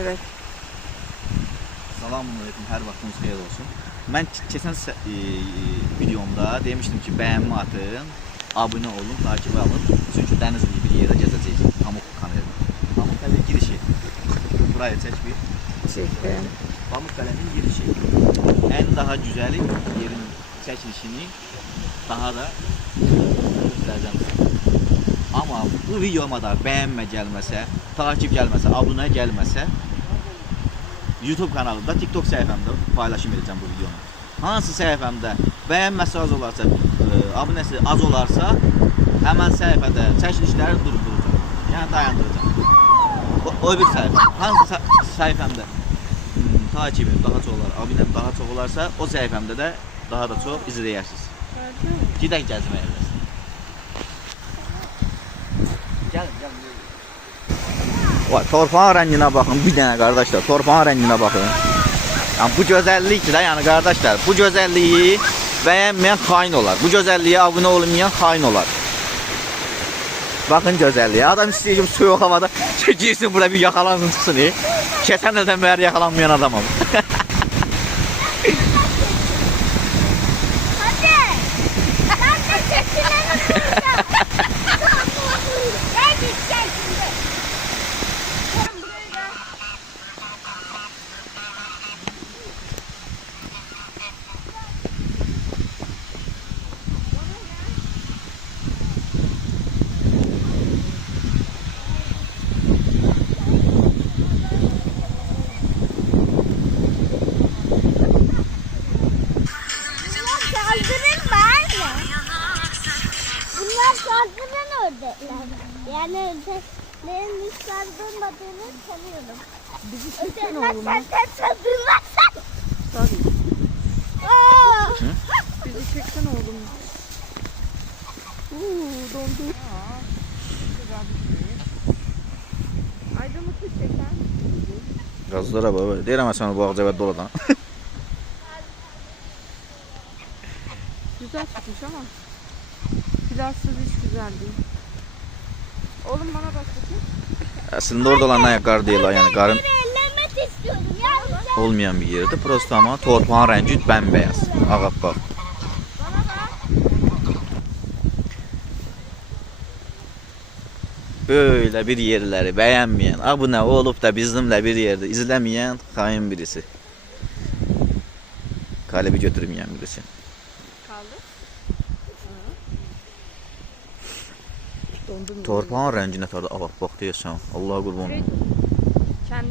Evet. Selamünaleyküm, her vaxtınız xeyir olsun. Ben keçən videomda demiştim ki, bəyənmə atın, abunə olun, takip alın. Çünki Dənizli bir yerdə gəzəcəyik. Pamuk kanalında. Pamuk Qələnin girişi. Buraya çək bir. Çektim. Pamuk Qələnin girişi. En daha güzeli yerin çəkilişini daha da göstərəcəm. Ama bu videoma da bəyənmə gəlməsə, takip gəlməsə, abunə gəlməsə, YouTube kanalımda, TikTok səhifəmdə paylaşım edəcəm bu videonu. Hansı səhifəmdə bəyənməsi az olarsa, abunəsi az olarsa, həmən səhifədə çəkilişləri durduracağım. Yəni dayandıracağım. O bir səhifə. Hansı səhifəmdə takibim daha çox olar, abunəm daha çox olarsa, o səhifəmdə də daha da çox izləyərsiniz. Gidək gəzməyə biraz. Gəlin. Torpağın rənginə baxın, bir dənə qardaşlar, torpağın rənginə baxın. Yəni, bu gözəllikdir də, yəni qardaşlar, bu gözəlliyi bəyənməyən xain olar. Bu gözəlliyə abunə olmayan xain olar. Baxın gözəlliyə. Adam istəyir ki, soyuq havada girsin, burada bir yaxalansın, çıxsın. Keçən ildən bəri yaxalanmayan adamam. Saldırın ördekler. Yani ördeklerin hiç saldırmadığını sanıyorum. Bizi çeksen Ördekler oğlum. sen saldırmazsan. Tabii. Aa! Bizi çeksen oğlum. Dondu. Aydınlıklı çeken. Qazlara bax, deyirəm sən bu ağacı doladan. Güzel tutmuş ama pilavsız hiç güzel değil. Oğlum bana bak bakayım. Əslində orada olan ayaqları deyil, yəni qarın Ördekleri ellemek istiyorum. Yalnız olmayan bir yerdir. Prosto ama torpağın rəngi bəmbəyaz, ağappaq. Böyle bir yerləri bəyənməyən, abunə olub da bizimlə bir yerdə izləməyən xain birisi. Qalibi götürməyən birisi. Kaldı. Dondum. Torpağın rənginə tarda ağappaq deyəsən. Allah qurban. Kendi